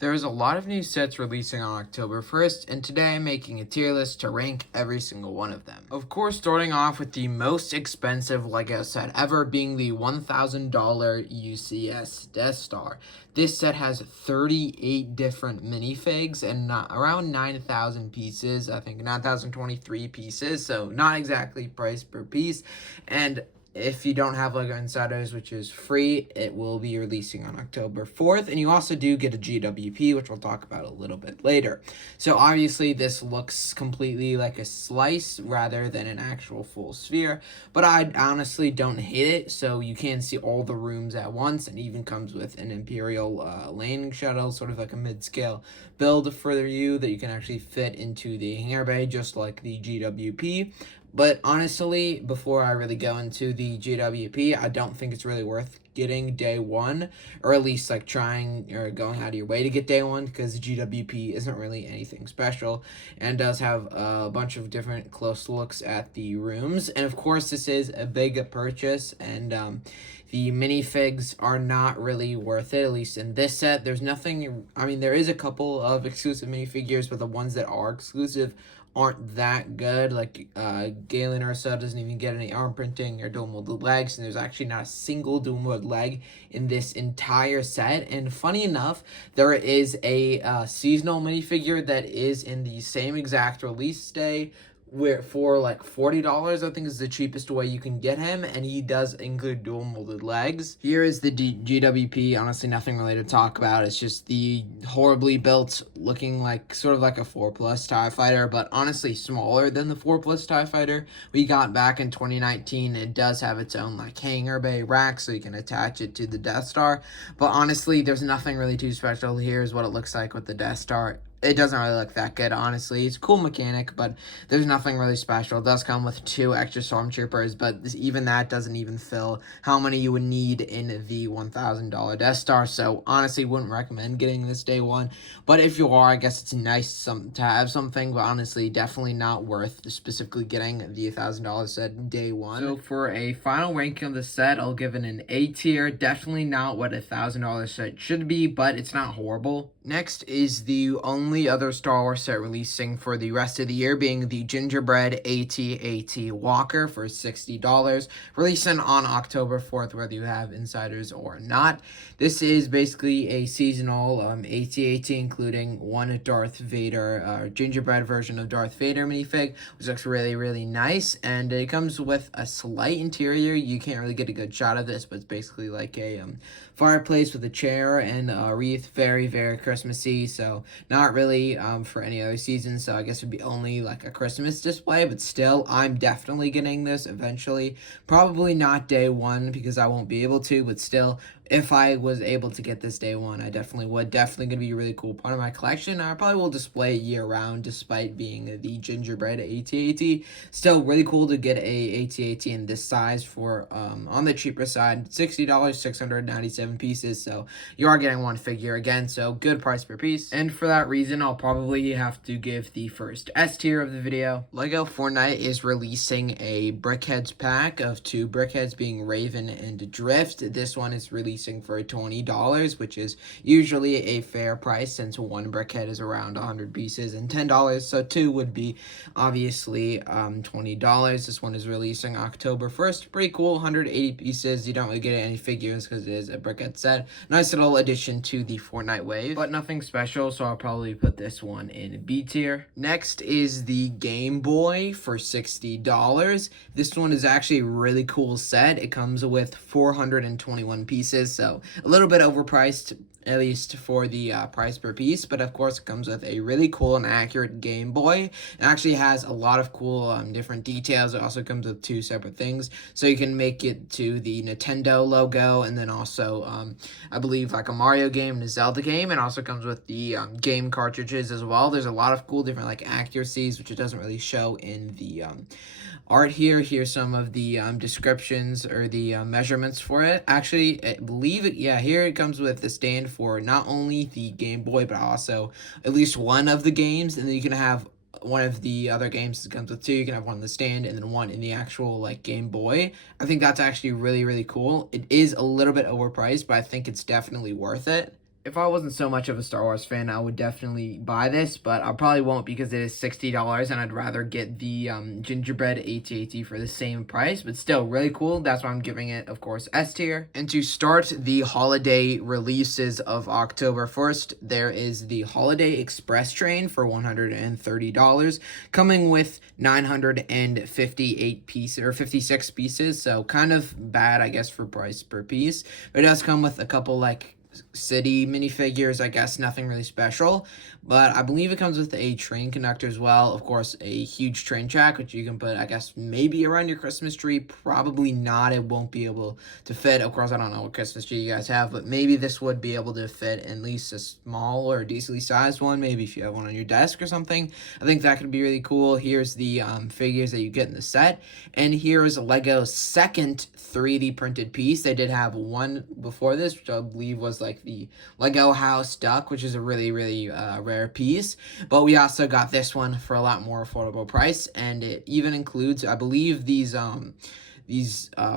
There's a lot of new sets releasing on October 1st, and today I'm making a tier list to rank every single one of them. Of course, starting off with the most expensive LEGO set ever, being the $1,000 UCS Death Star. This set has 38 different minifigs and around 9,000 pieces, I think 9,023 pieces, so not exactly price per piece, and if you don't have LEGO Insiders, which is free, it will be releasing on October 4th. And you also do get a GWP, which we'll talk about a little bit later. So obviously this looks completely like a slice rather than an actual full sphere. But I honestly don't hate it. So you can see all the rooms at once, and even comes with an Imperial landing shuttle, sort of like a mid-scale build for you that you can actually fit into the hangar bay, just like the GWP. But honestly, before I really go into the GWP, I don't think it's really worth getting day one, or at least like trying or going out of your way to get day one, because the GWP isn't really anything special and does have a bunch of different close looks at the rooms. And of course, this is a big purchase, and the minifigs are not really worth it, at least in this set. There's nothing, I mean, there is a couple of exclusive minifigures, but the ones that are exclusive aren't that good. Like Galen Ursa doesn't even get any arm printing or dual molded legs, and there's actually not a single dual molded leg in this entire set. And funny enough, there is a seasonal minifigure that is in the same exact release day, where for like $40, I think is the cheapest way you can get him, and he does include dual molded legs. Here is the GWP. Honestly, nothing really to talk about. It's just the horribly built, looking like sort of like a 4+ TIE Fighter, but honestly smaller than the 4+ TIE Fighter we got back in 2019. It does have its own like hangar bay rack, so you can attach it to the Death Star, but honestly, there's nothing really too special. Here's what it looks like with the Death Star. It doesn't really look that good, honestly. It's a cool mechanic, but there's nothing really special. It does come with 2 extra stormtroopers, but even that doesn't even fill how many you would need in the $1,000 Death Star. So honestly, wouldn't recommend getting this day one. But if you are, I guess it's nice to have something, but honestly, definitely not worth specifically getting the $1,000 set day one. So for a final ranking of the set, I'll give it an A tier. Definitely not what a $1,000 set should be, but it's not horrible. Next is the only other Star Wars set releasing for the rest of the year, being the Gingerbread AT-AT Walker for $60, releasing on October 4th, whether you have Insiders or not. This is basically a seasonal AT-AT, including one Darth Vader, gingerbread version of Darth Vader minifig, which looks really, really nice, and it comes with a slight interior. You can't really get a good shot of this, but it's basically like a fireplace with a chair and a wreath. Very, very Christmassy, so not really for any other season, so I guess it would be only like a Christmas display, but still, I'm definitely getting this eventually. Probably not day one, because I won't be able to, but still, if I was able to get this day one, I definitely would. Definitely going to be a really cool part of my collection. I probably will display it year round, despite being the Gingerbread AT-AT. Still really cool to get a AT-AT in this size for, on the cheaper side, $60, 697 pieces, so you are getting one figure again, so good price per piece. And for that reason, I'll probably have to give the first S tier of the video. LEGO Fortnite is releasing a Brickheads pack of 2 Brickheads, being Raven and Drift. This one is releasing for $20, which is usually a fair price since 1 Brickhead is around 100 pieces and $10, so 2 would be obviously $20. This one is releasing October 1st. Pretty cool, 180 pieces. You don't really get any figures because it is a Brickhead set. Nice little addition to the Fortnite wave, but nothing special, so I'll probably put this one in B tier. Next is the Game Boy for $60. This one is actually a really cool set. It comes with 421 pieces, so a little bit overpriced, at least for the price per piece, but of course it comes with a really cool and accurate Game Boy. It actually has a lot of cool different details. It also comes with 2 separate things, so you can make it to the Nintendo logo, and then also I believe like a Mario game and a Zelda game. It also comes with the game cartridges as well. There's a lot of cool different like accuracies, which it doesn't really show in the art here. Here's some of the descriptions or the measurements for it. Actually, I believe it, yeah, here it comes with the stand for not only the Game Boy, but also at least one of the games, and then you can have one of the other games that comes with 2. You can have one in the stand and then one in the actual like Game Boy. I think that's actually really, really cool. It is a little bit overpriced, but I think it's definitely worth it. If I wasn't so much of a Star Wars fan, I would definitely buy this, but I probably won't because it is $60, and I'd rather get the gingerbread AT-AT for the same price, but still really cool. That's why I'm giving it, of course, S tier. And to start the holiday releases of October 1st, there is the Holiday Express train for $130, coming with 958 pieces or 56 pieces, so kind of bad, I guess, for price per piece. But it does come with a couple like city minifigures, I guess nothing really special, but I believe it comes with a train conductor as well. Of course, a huge train track, which you can put, I guess, maybe around your Christmas tree. Probably not. It won't be able to fit. Of course, I don't know what Christmas tree you guys have, but maybe this would be able to fit at least a small or decently sized one. Maybe if you have one on your desk or something. I think that could be really cool. Here's the figures that you get in the set, and here's Lego's second 3D printed piece. They did have one before this, which I believe was like the Lego House Duck, which is a really rare piece, but we also got this one for a lot more affordable price, and it even includes, I believe, these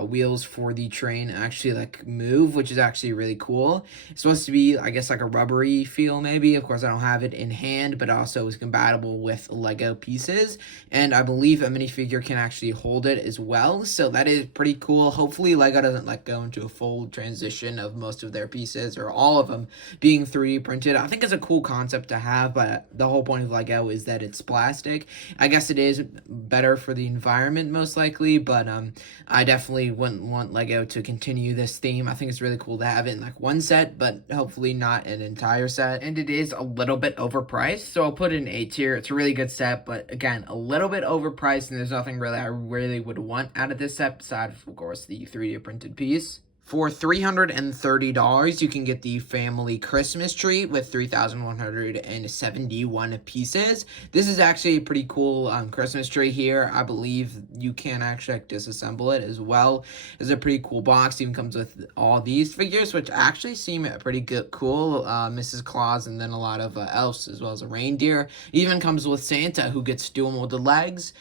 wheels for the train actually like move, which is actually really cool. It's supposed to be, I guess, like a rubbery feel maybe. Of course, I don't have it in hand, but also is compatible with Lego pieces, and I believe a minifigure can actually hold it as well, so that is pretty cool. Hopefully Lego doesn't like go into a full transition of most of their pieces or all of them being 3D printed. I think it's a cool concept to have, but the whole point of Lego is that it's plastic. I guess it is better for the environment most likely, but I definitely wouldn't want Lego to continue this theme. I think it's really cool to have it in like one set, but hopefully not an entire set. And it is a little bit overpriced, so I'll put it in A tier. It's a really good set, but again, a little bit overpriced, and there's nothing really I really would want out of this set besides, of course, the 3D printed piece. For $330, you can get the family Christmas tree with 3,171 pieces. This is actually a pretty cool Christmas tree here. I believe you can actually disassemble it as well. It's a pretty cool box. It even comes with all these figures, which actually seem pretty cool. Mrs. Claus, and then a lot of elves, as well as a reindeer. It even comes with Santa, who gets dual molded legs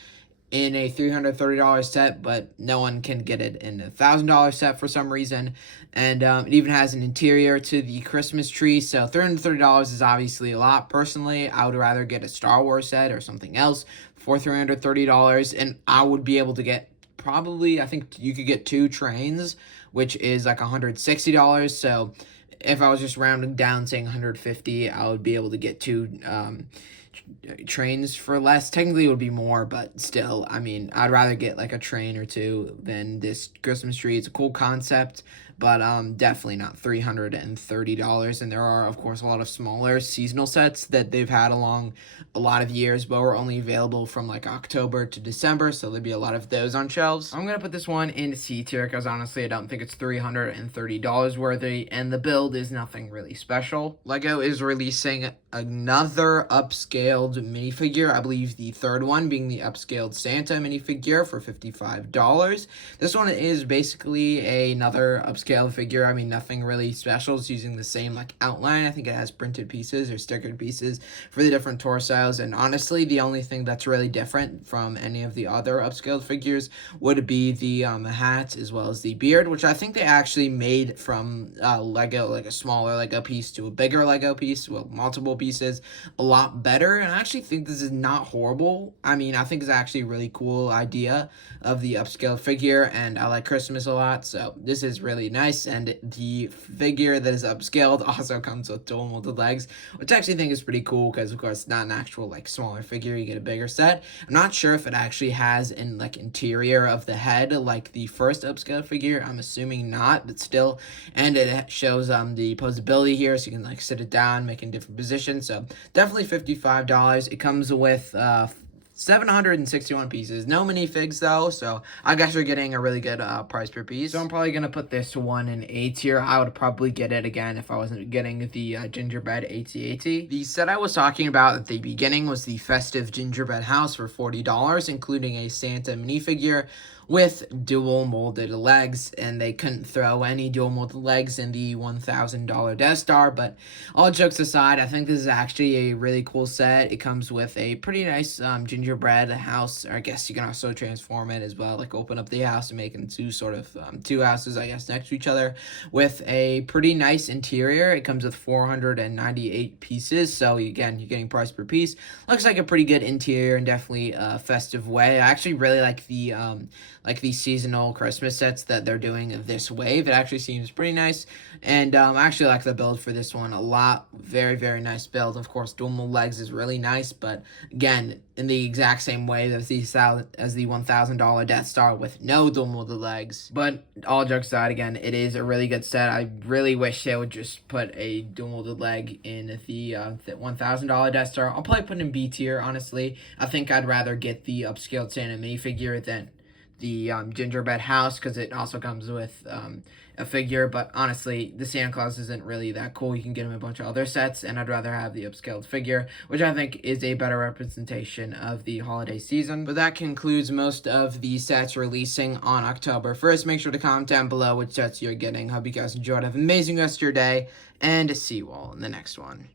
in a $330 set, but no one can get it in a $1,000 set for some reason. And it even has an interior to the Christmas tree, so $330 is obviously a lot. Personally, I would rather get a Star Wars set or something else for $330, and I would be able to get probably, I think you could get 2 trains, which is like $160, so if I was just rounding down saying $150, I would be able to get 2 trains for less. Technically it would be more, but still, I mean, I'd rather get like a train or 2 than this Christmas tree. It's a cool concept, but definitely not $330. And there are, of course, a lot of smaller seasonal sets that they've had along a lot of years, but were only available from like October to December, so there'd be a lot of those on shelves. I'm gonna put this one in C tier because honestly I don't think it's $330 worthy, and the build is nothing really special. Lego is releasing another upscaled minifigure, I believe the third one being the upscaled Santa minifigure for $55. This one is basically another upscaled figure. I mean, nothing really special. It's using the same like outline. I think it has printed pieces or stickered pieces for the different torsos, and honestly the only thing that's really different from any of the other upscaled figures would be the hat as well as the beard, which I think they actually made from Lego, like a smaller Lego piece to a bigger Lego piece with multiple pieces, a lot better. And I actually think this is not horrible. I mean, I think it's actually a really cool idea of the upscaled figure, and I like Christmas a lot, so this is really nice. And the figure that is upscaled also comes with dual molded legs, which I actually think is pretty cool because, of course, it's not an actual like smaller figure. You get a bigger set. I'm not sure if it actually has in like interior of the head like the first upscaled figure. I'm assuming not, but still. And it shows the posability here, so you can like sit it down, make it in different positions. So definitely $55. It comes with 761 pieces. No minifigs though, so I guess you're getting a really good price per piece. So I'm probably gonna put this one in A tier. I would probably get it again if I wasn't getting the gingerbread AT-AT. The set I was talking about at the beginning was the festive gingerbread house for $40, including a Santa minifigure, with dual molded legs, and they couldn't throw any dual molded legs in the $1,000 Death Star. But all jokes aside, I think this is actually a really cool set. It comes with a pretty nice gingerbread house, or I guess you can also transform it as well, like open up the house and make it into sort of two houses, I guess, next to each other, with a pretty nice interior. It comes with 498 pieces, so again, you're getting price per piece. Looks like a pretty good interior and definitely a festive way. I actually really like the seasonal Christmas sets that they're doing this wave. It actually seems pretty nice, and I actually like the build for this one a lot. Very, very nice build. Of course, dual mold legs is really nice, but again, in the exact same way as the $1,000 Death Star with no dual molded legs. But all jokes aside, again, it is a really good set. I really wish they would just put a dual molded leg in the $1,000 Death Star. I'll probably put it in B tier, honestly. I think I'd rather get the upscaled Santa minifigure than the gingerbread house, because it also comes with a figure. But honestly, the Santa Claus isn't really that cool. You can get him in a bunch of other sets, and I'd rather have the upscaled figure, which I think is a better representation of the holiday season. But that concludes most of the sets releasing on October 1st. Make sure to comment down below which sets you're getting. Hope you guys enjoyed. Have an amazing rest of your day, and see you all in the next one.